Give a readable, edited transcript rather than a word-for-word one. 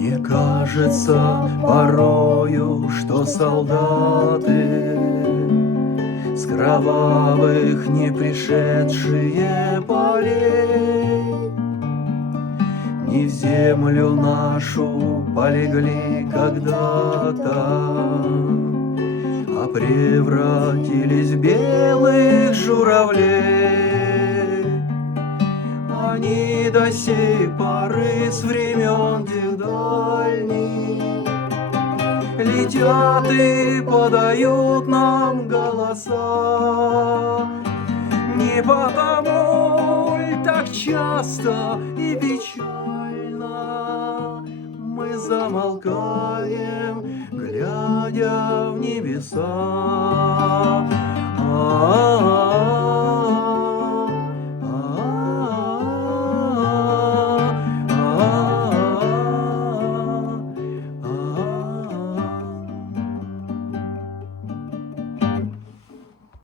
Мне кажется порою, что солдаты с кровавых не пришедшие полей не в землю нашу полегли когда-то, а превратились в белых журавлей. Они до сей поры с времен тех дальних летят и подают нам голоса. Не потому ль так часто и печально мы замолкаем, глядя в небеса?